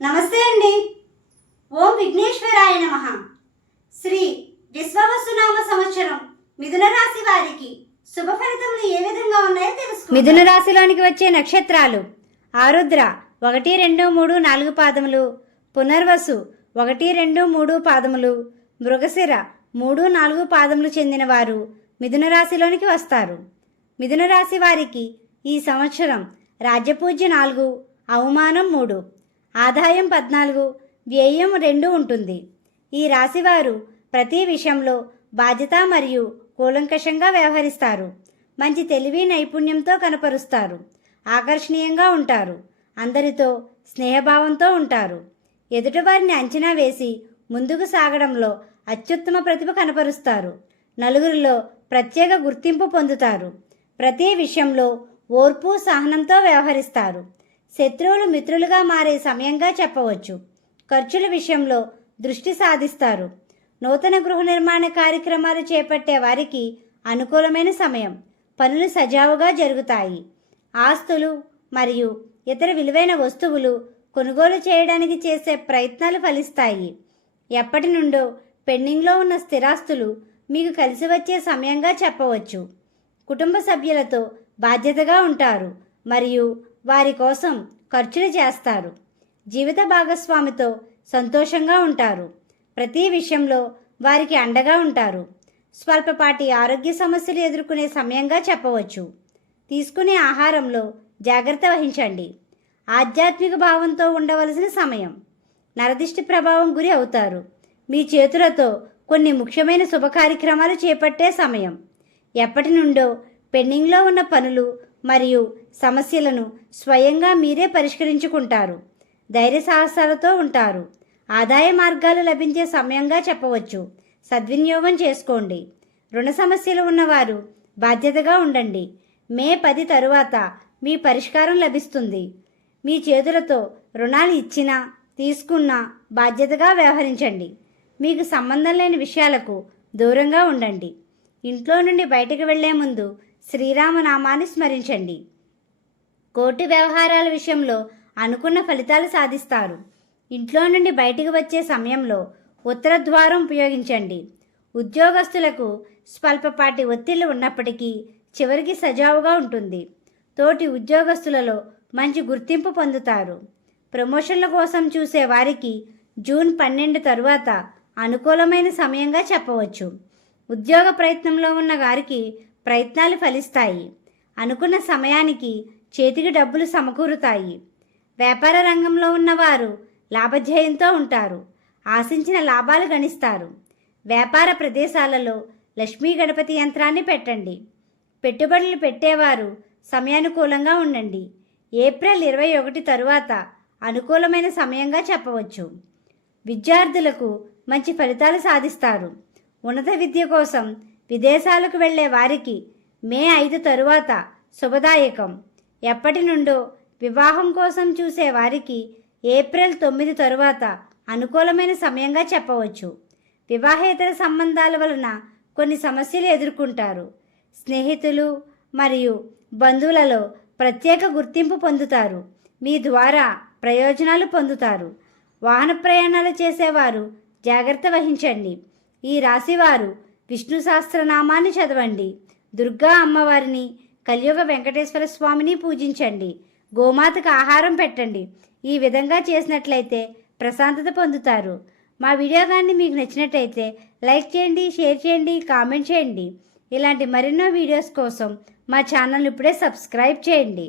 నమస్తే అండి. ఓం విఘ్నేశ్వరాయ నమ. శ్రీ విశ్వవసునామ సంవత్సరం మిథున రాశి వారికి శుభ ఫలితములు ఏ విధంగా ఉన్నాయో తెలుసు మిథున రాశిలోనికి వచ్చే నక్షత్రాలు ఆరుద్ర ఒకటి రెండు మూడు నాలుగు పాదములు పునర్వసు ఒకటి రెండు మూడు పాదములు మృగశిర మూడు నాలుగు పాదములు చెందిన వారు మిథున రాశిలోనికి వస్తారు. మిథున రాశి వారికి ఈ సంవత్సరం రాజ్యపూజ్య నాలుగు అవమానం మూడు. ఆదాయం పద్నాలుగు వ్యయం రెండు ఉంటుంది. ఈ రాశివారు ప్రతి విషయంలో బాధ్యత మరియు కూలంకషంగా వ్యవహరిస్తారు. మంచి తెలివి నైపుణ్యంతో కనపరుస్తారు. ఆకర్షణీయంగా ఉంటారు. అందరితో స్నేహభావంతో ఉంటారు. ఎదుటివారిని అంచనా వేసి ముందుకు సాగడంలో అత్యుత్తమ ప్రతిభ కనపరుస్తారు. నలుగురిలో ప్రత్యేక గుర్తింపు పొందుతారు. ప్రతి విషయంలో ఓర్పు సహనంతో వ్యవహరిస్తారు. శత్రువులు మిత్రులుగా మారే సమయంగా చెప్పవచ్చు. ఖర్చుల విషయంలో దృష్టి సాధిస్తారు. నూతన గృహ నిర్మాణ కార్యక్రమాలు చేపట్టే వారికి అనుకూలమైన సమయం. పనులు సజావుగా జరుగుతాయి. ఆస్తులు మరియు ఇతర విలువైన వస్తువులు కొనుగోలు చేయడానికి చేసే ప్రయత్నాలు ఫలిస్తాయి. ఎప్పటి నుండో పెండింగ్లో ఉన్న స్థిరాస్తులు మీకు కలిసి వచ్చే సమయంగా చెప్పవచ్చు. కుటుంబ సభ్యులతో బాధ్యతగా ఉంటారు. మరియు వారి కోసం ఖర్చులు చేస్తారు. జీవిత భాగస్వామితో సంతోషంగా ఉంటారు. ప్రతి విషయంలో వారికి అండగా ఉంటారు. స్వల్పపాటి ఆరోగ్య సమస్యలు ఎదుర్కొనే సమయంగా చెప్పవచ్చు. తీసుకునే ఆహారంలో జాగ్రత్త వహించండి. ఆధ్యాత్మిక భావంతో ఉండవలసిన సమయం. నరదిష్టి ప్రభావం గురి అవుతారు. మీ చేతులతో కొన్ని ముఖ్యమైన శుభ కార్యక్రమాలు చేపట్టే సమయం. ఎప్పటి నుండో పెండింగ్లో ఉన్న పనులు మరియు సమస్యలను స్వయంగా మీరే పరిష్కరించుకుంటారు. ధైర్య సాహసాలతో ఉంటారు. ఆదాయ మార్గాలు లభించే సమయంగా చెప్పవచ్చు. సద్వినియోగం చేసుకోండి. రుణ సమస్యలు ఉన్నవారు బాధ్యతగా ఉండండి. మే పది తరువాత మీ పరిష్కారం లభిస్తుంది. మీ చేతులతో రుణాలు ఇచ్చినా తీసుకున్నా బాధ్యతగా వ్యవహరించండి. మీకు సంబంధం లేని విషయాలకు దూరంగా ఉండండి. ఇంట్లో నుండి బయటకు వెళ్ళే ముందు శ్రీరామనామాన్ని స్మరించండి. కోర్టు వ్యవహారాల విషయంలో అనుకున్న ఫలితాలు సాధిస్తారు. ఇంట్లో నుండి బయటకు వచ్చే సమయంలో ఉత్తర ద్వారం ఉపయోగించండి. ఉద్యోగస్తులకు స్వల్పపాటి ఒత్తిళ్ళు ఉన్నప్పటికీ చివరికి సజావుగా ఉంటుంది. తోటి ఉద్యోగస్తులలో మంచి గుర్తింపు పొందుతారు. ప్రమోషన్ల కోసం చూసే వారికి జూన్ పన్నెండు తరువాత అనుకూలమైన సమయంగా చెప్పవచ్చు. ఉద్యోగ ప్రయత్నంలో ఉన్న వారికి ప్రయత్నాలు ఫలిస్తాయి. అనుకున్న సమయానికి చేతికి డబ్బులు సమకూరుతాయి. వ్యాపార రంగంలో ఉన్నవారు లాభధ్యేయంతో ఉంటారు. ఆశించిన లాభాలు గణిస్తారు. వ్యాపార ప్రదేశాలలో లక్ష్మీ గణపతి యంత్రాన్ని పెట్టండి. పెట్టుబడులు పెట్టేవారు సమయానుకూలంగా ఉండండి. ఏప్రిల్ ఇరవై ఒకటి తరువాత అనుకూలమైన సమయంగా చెప్పవచ్చు. విద్యార్థులకు మంచి ఫలితాలు సాధిస్తారు. ఉన్నత విద్య కోసం విదేశాలకు వెళ్ళే వారికి మే ఐదు తరువాత శుభదాయకం. ఎప్పటి నుండో వివాహం కోసం చూసే వారికి ఏప్రిల్ తొమ్మిది తరువాత అనుకూలమైన సమయంగా చెప్పవచ్చు. వివాహేతర సంబంధాల వలన కొన్ని సమస్యలు ఎదుర్కొంటారు. స్నేహితులు మరియు బంధువులలో ప్రత్యేక గుర్తింపు పొందుతారు. మీ ద్వారా ప్రయోజనాలు పొందుతారు. వాహన ప్రయాణాలు చేసేవారు జాగ్రత్త వహించండి. ఈ రాశివారు విష్ణు సహస్రనామాన్ని చదవండి. దుర్గా అమ్మవారిని కలియుగ వెంకటేశ్వర స్వామిని పూజించండి. గోమాతకు ఆహారం పెట్టండి. ఈ విధంగా చేసినట్లయితే ప్రశాంతత పొందుతారు. మా వీడియో కానీ మీకు నచ్చినట్లయితే లైక్ చేయండి షేర్ చేయండి కామెంట్ చేయండి. ఇలాంటి మరెన్నో వీడియోస్ కోసం మా ఛానల్ ఇప్పుడే సబ్స్క్రైబ్ చేయండి.